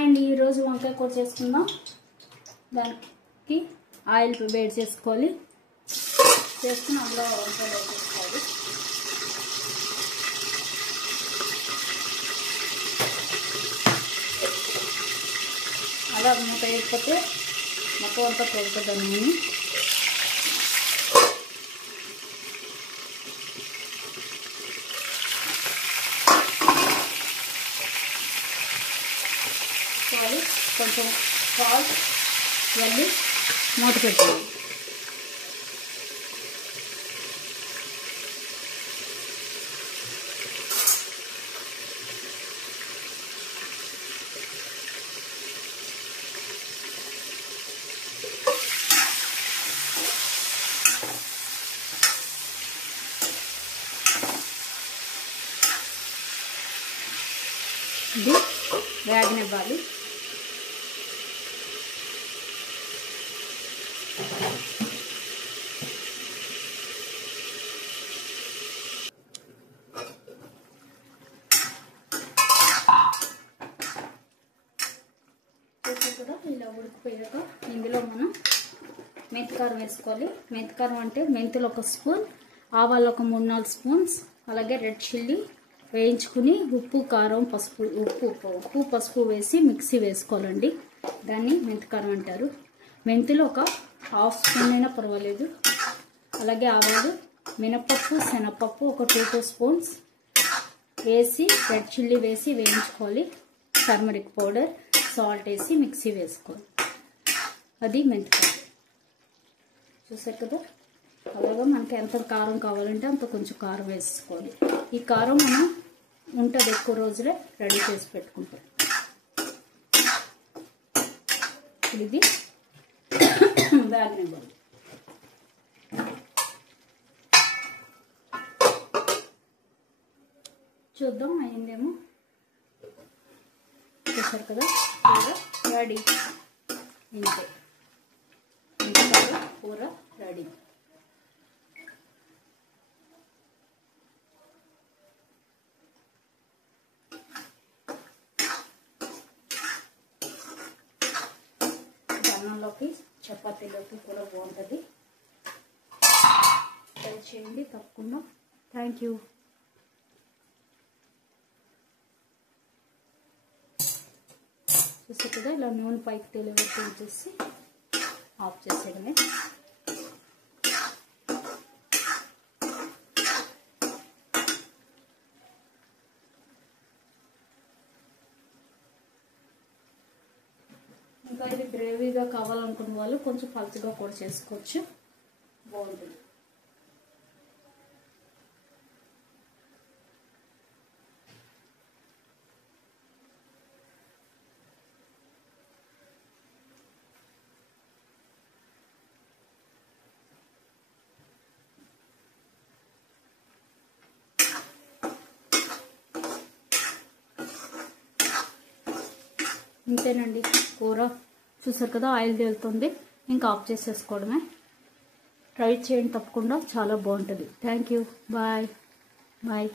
Hi అండి, ఈరోజు వంకాయ కూర చేసుకుందాం. దానికి ఆయిల్ వేడి చేసుకొని అందులో వంకాయ వేసుకోవాలి. అలా మూత వేయకపోతే మొత్తం అంతా పొడుతుంది నూనె. కొంచెం సాల్ట్ ఇవన్నీ మూత పెట్టాలి. ఇది వేగనివ్వాలి. కూడా ఇలా ఉడికిపోయాక ఇందులో మనం మెంతికారం వేసుకోవాలి. మెంతికారం అంటే మెంతులు 1 స్పూన్, ఆవాలు ఒక 3-4 స్పూన్స్, అలాగే రెడ్ చిల్లీ వేయించుకుని ఉప్పు కారం పసుపు వేసి మిక్సీ వేసుకోవాలండి. దాన్ని మెంతికారం అంటారు. మెంతులు ఒక 1/2 స్పూన్ అయినా పర్వాలేదు. అలాగే ఆవాలు, మినపప్పు, శనగపప్పు ఒక 2 స్పూన్స్ వేసి రెడ్ చిల్లీ వేసి వేయించుకోవాలి. టర్మరిక్ పౌడర్, సాల్ట్ వేసి మిక్సీ వేసుకోవాలి. అది మెంతికారం. చూసారు కదా, అలాగా మనకి ఎంత కారం కావాలంటే అంత కొంచెం కారం వేసుకోవాలి. ఈ కారం మనం ఉంటుంది ఎక్కువ రోజులే రెడీ చేసి పెట్టుకుంటాం. ఇది వేగనివ్వాలి. చూద్దాం అయిందేమో. చూసారు కదా, రెడీ. ఇంతే, కూర రెడీ. అన్నంలోకి చపాతీలోకి కూడా బాగుంటుంది. ట్రై చేయండి తప్పకుండా. Thank you. చూస్తే కదా, ఇలా నూనె పైకి తేలివట్టు చేసి ఆఫ్ చేసేయడమే. ఇంకా ఇది గ్రేవీగా కావాలనుకున్న వాళ్ళు కొంచెం పలుచగా కూడా చేసుకోవచ్చు, బాగుంటుంది. ఇంతేనండి కూర. చూసారు కదా, ఆయిల్ తేలుతుంది. ఇంకా ఆఫ్ చేసేసుకోవడమే. ట్రై చేయండి తప్పకుండా, చాలా బాగుంటుంది. Thank you. Bye bye.